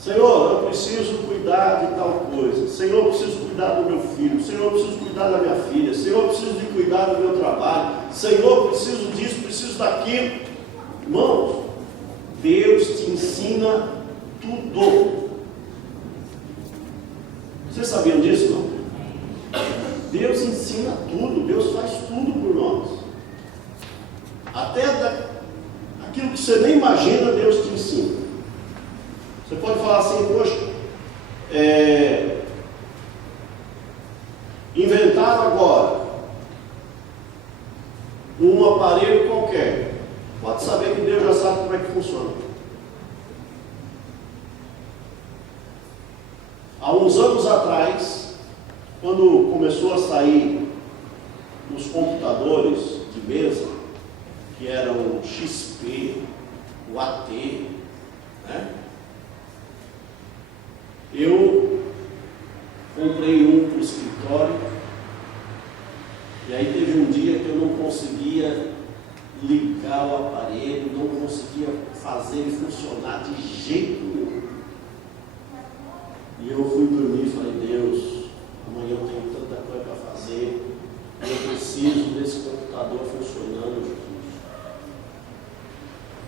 Senhor, eu preciso cuidar de tal coisa. Senhor, eu preciso cuidar do meu filho. Senhor, eu preciso cuidar da minha filha. Senhor, eu preciso de cuidar do meu trabalho. Senhor, eu preciso disso, preciso daquilo. Irmãos, Deus te ensina tudo. Vocês sabiam disso, não? Deus ensina tudo. Deus faz tudo por nós. Até aquilo que você nem imagina, Deus te ensina. Você pode falar assim: poxa, inventaram agora um aparelho qualquer. Pode saber que Deus já sabe como é que funciona. Há uns anos atrás, quando começou a sair os computadores de mesa, que eram o XP, o AT, né? Eu comprei um para o escritório, e aí teve um dia que eu não conseguia ligar o aparelho, não conseguia fazer ele funcionar de jeito nenhum. E eu fui dormir e falei: Deus, amanhã eu tenho tanta coisa para fazer, e eu preciso desse computador funcionando, Jesus.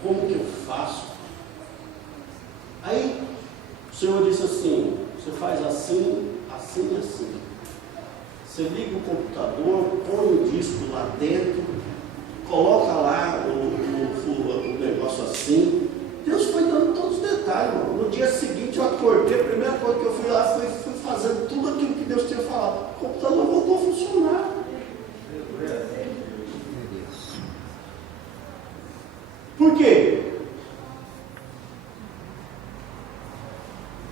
Como que eu faço? Aí o Senhor disse assim: você faz assim, assim e assim. Você liga o computador, põe o disco lá dentro, coloca lá o negócio assim. Deus foi dando todos os detalhes, irmão. No dia seguinte eu acordei, a primeira coisa que eu fui lá foi fazendo tudo aquilo que Deus tinha falado. O computador voltou a funcionar. Por quê?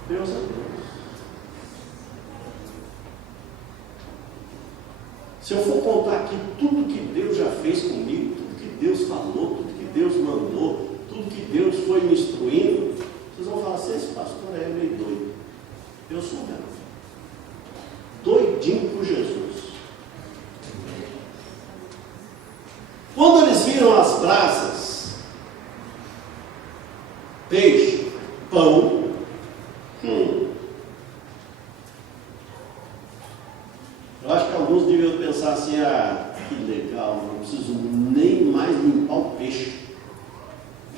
Deus é Deus. Se eu for contar aqui tudo que Deus já fez comigo, tudo que Deus falou, tudo que Deus mandou, tudo que Deus foi me instruindo, vocês vão falar assim: esse pastor é meio doido. Eu sou mesmo. Doidinho por Jesus. Quando eles viram as brasas, peixe, pão, eu acho que alguns deviam pensar assim: ah, que legal, não preciso nem mais limpar o peixe.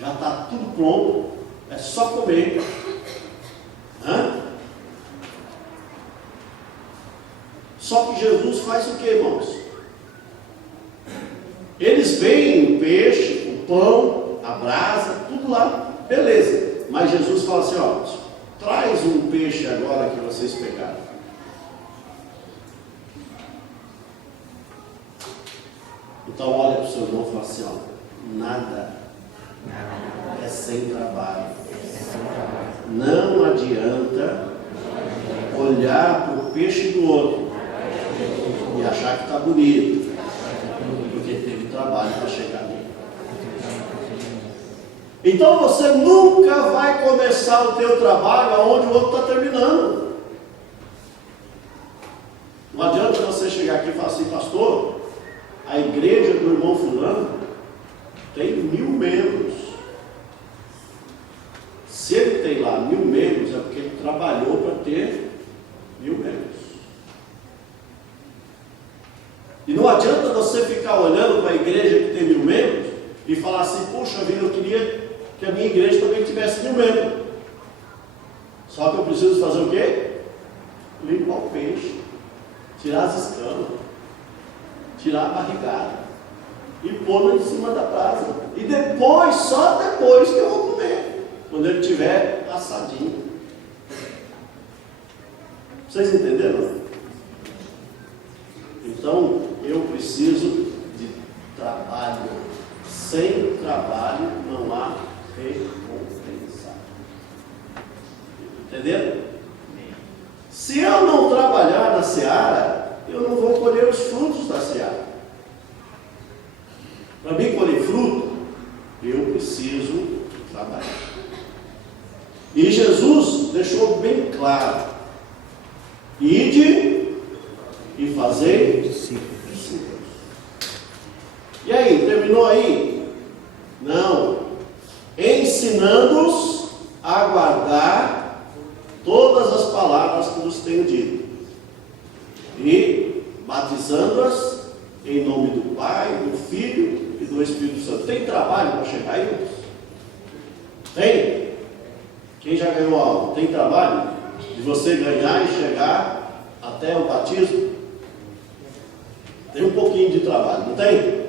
Já está tudo pronto, é só comer. Só que Jesus faz o que, irmãos? Eles veem o peixe, o pão, a brasa, tudo lá, beleza. Mas Jesus fala assim: ó, traz um peixe agora que vocês pegaram. Então olha para o seu irmão e fala assim: ó, nada é sem trabalho. Não adianta olhar para o peixe do outro e achar que está bonito, porque teve trabalho para chegar nele. Então você nunca vai começar o teu trabalho aonde o outro está terminando. Não adianta você chegar aqui e falar assim: pastor, a igreja do irmão fulano tem 1000 membros. Se ele tem lá 1000 membros, é porque ele trabalhou para ter 1000 membros. E não adianta você ficar olhando para a igreja que tem 1000 membros e falar assim: puxa vida, eu queria que a minha igreja também tivesse 1000 membros. Só que eu preciso fazer o quê? Limpar o peixe, tirar as escamas, tirar a barrigada e pôr em cima da brasa. E depois, só depois que eu vou comer, quando ele estiver assadinho. Vocês entenderam? Então, eu preciso de trabalho. Sem trabalho não há recompensa. Entenderam? Se eu não trabalhar na seara, eu não vou colher os frutos da seara. Para mim colher fruto, eu preciso trabalhar. E Jesus deixou bem claro: ide e fazei discípulos. E aí, terminou aí? Não. Ensinando-os a guardar todas as palavras que vos tenho dito, e batizando-as em nome do Pai, do Filho e do Espírito Santo. Tem trabalho para chegar aí? Tem? Quem já ganhou algo? Tem trabalho de você ganhar e chegar até o batismo? Tem um pouquinho de trabalho, não tem?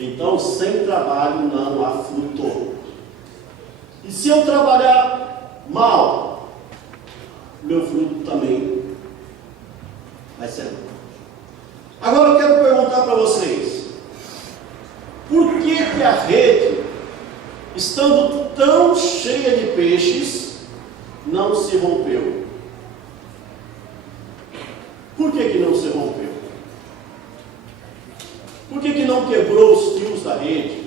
Então, sem trabalho não há fruto. E se eu trabalhar mal, meu fruto também vai ser mal. Agora eu quero perguntar para vocês: por que a rede, estando tão cheia de peixes, não se rompeu? Por que não se rompeu? Por que não quebrou os fios da rede?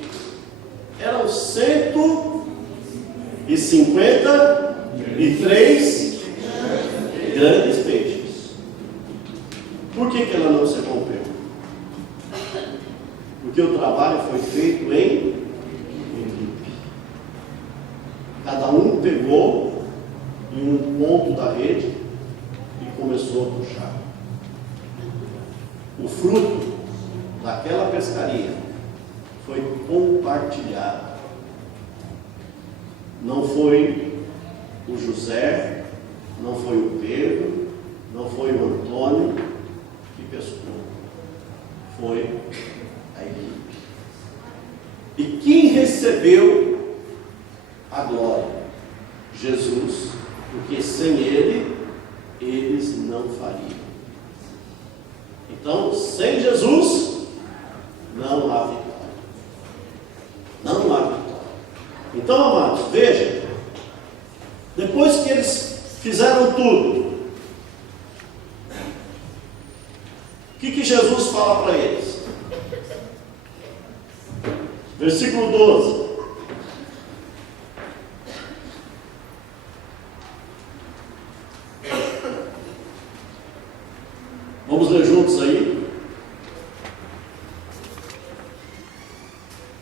Eram 153 grandes peixes. Por que ela não se rompeu? Porque o trabalho foi feito em equipe. Cada um pegou em um ponto da rede e começou a puxar. O fruto daquela pescaria foi compartilhado. Não foi o José, não foi o Pedro, não foi o Antônio que pescou. Foi a equipe. E quem recebeu a glória? Jesus, porque sem Ele, eles não fariam. Então, sem Jesus, não há vitória. Não há vitória. Então, amados, veja, depois que eles fizeram tudo, o que Jesus fala para eles? Versículo 12. Vamos ler juntos aí?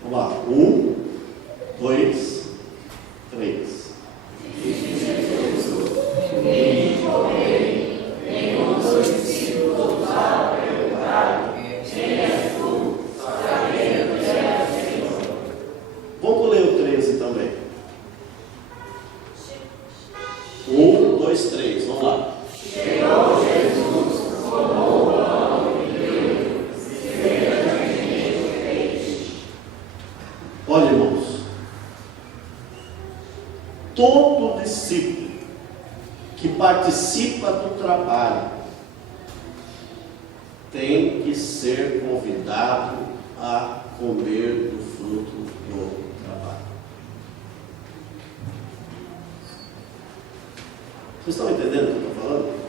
Vamos lá. 1, 2, 3. Vamos ler o 13 também. 1, 2, 3. Vamos lá. Chegou Jesus, tomou o pão e deu, olha, irmãos, todo discípulo que participa do trabalho tem que ser convidado a comer do fruto do trabalho. Vocês estão entendendo o que eu estou falando?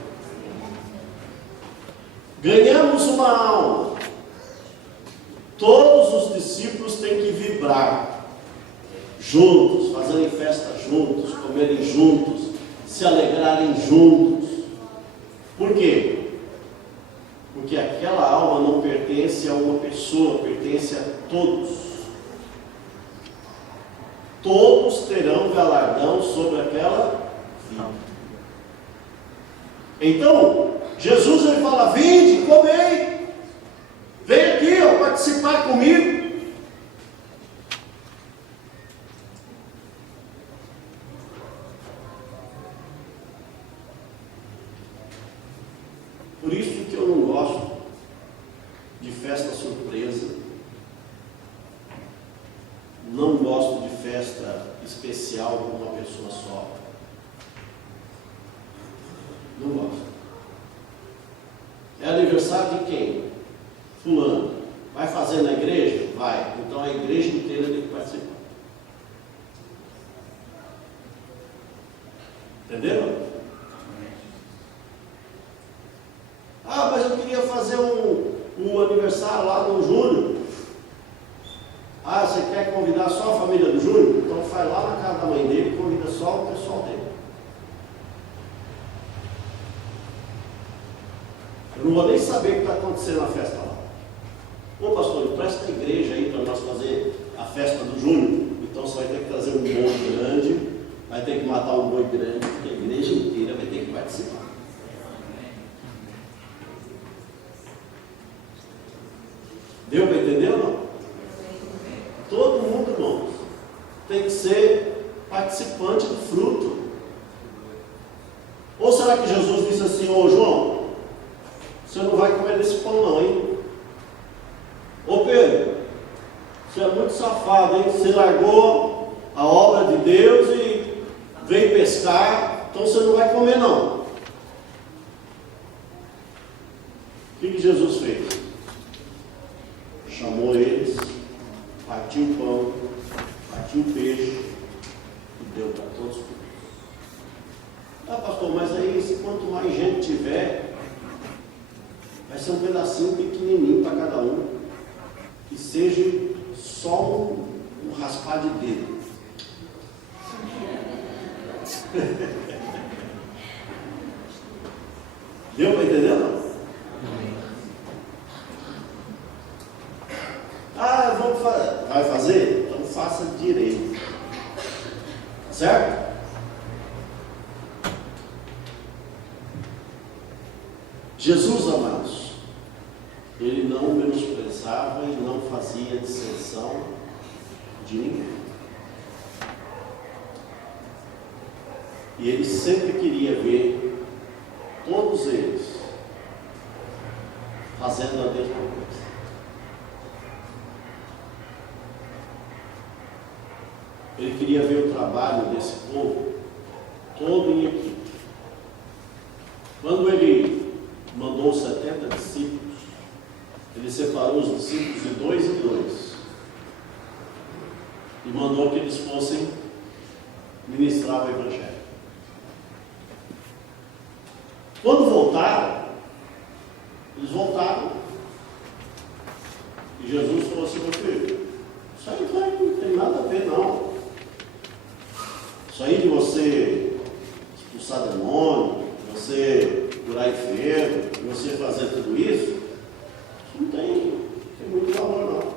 Ganhamos uma alma. Todos os discípulos têm que vibrar juntos, fazerem festa juntos, comerem juntos, se alegrarem juntos. Por quê? Porque aquela alma não pertence a uma pessoa, pertence a todos. Todos terão galardão sobre aquela vida. Então, Jesus ele fala: vinde, comei, vem aqui, ó. comigo? Por isso que eu não gosto de festa surpresa, não gosto de festa especial com uma pessoa só. Não gosto. É aniversário de quem? Fulano. Vai fazer na igreja? Vai. Então a igreja inteira tem que participar. Entenderam? Ah, mas eu queria fazer um aniversário lá no Júnior. Ah, você quer convidar só a família do Júnior? Então faz lá na casa da mãe dele e convida só o pessoal dele. Eu não vou nem saber o que está acontecendo na festa lá. Ô pastor, presta a igreja aí para nós fazer a festa do Júnior. Então você vai ter que trazer um boi grande, vai ter que matar um boi grande, porque a igreja inteira vai ter que participar. Deu para entender ou não? Todo mundo, irmãos, tem que ser participante do fruto. Ou será que Jesus disse assim: ô João, você não vai comer desse pão não, hein? Ô Pedro, você é muito safado, hein? Você largou a obra de Deus e veio pescar, então você não vai comer não. O que Jesus fez? Chamou eles, partiu o pão, partiu o peixe e deu para todos. Ah, pastor, mas aí quanto mais gente tiver, vai ser um pedacinho pequenininho para cada um, que seja só um raspar de dedo. Deu para entender não? Ah, vai fazer? Então faça direito. Certo? Jesus, amados, ele não menosprezava e não fazia distinção de ninguém. E ele sempre queria ver todos eles fazendo a mesma coisa. Ele queria ver o trabalho desse povo todo em equipe. Quando ele mandou 70 discípulos, ele separou os discípulos de 2 em 2 e mandou que eles fossem ministrar o Evangelho. Quando voltaram, eles voltaram e Jesus falou assim: meu filho, isso aí não tem nada a ver não. Isso aí de você expulsar demônio, de você curar enfermo, de você fazer tudo isso, não tem muito valor não.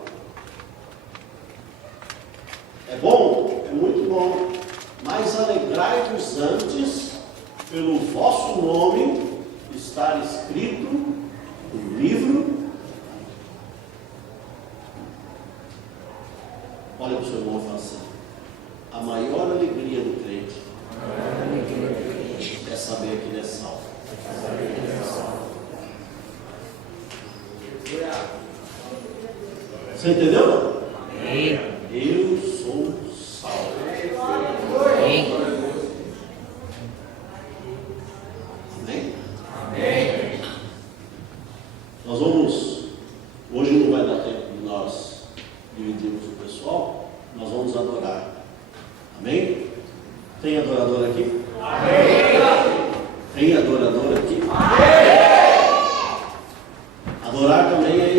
É bom? É muito bom. Mas alegrai-vos antes pelo vosso nome estar escrito no livro. Olha para o seu irmão e fala assim: a maior alegria do crente é saber que ele é salvo. Você entendeu? Não? Eu sou salvo. Amém? Amém? Nós vamos, hoje não vai dar tempo de nós dividirmos o pessoal, nós vamos adorar. Amém? Tem adorador aqui? Amém! Tem adorador aqui? Amém! Adorar também é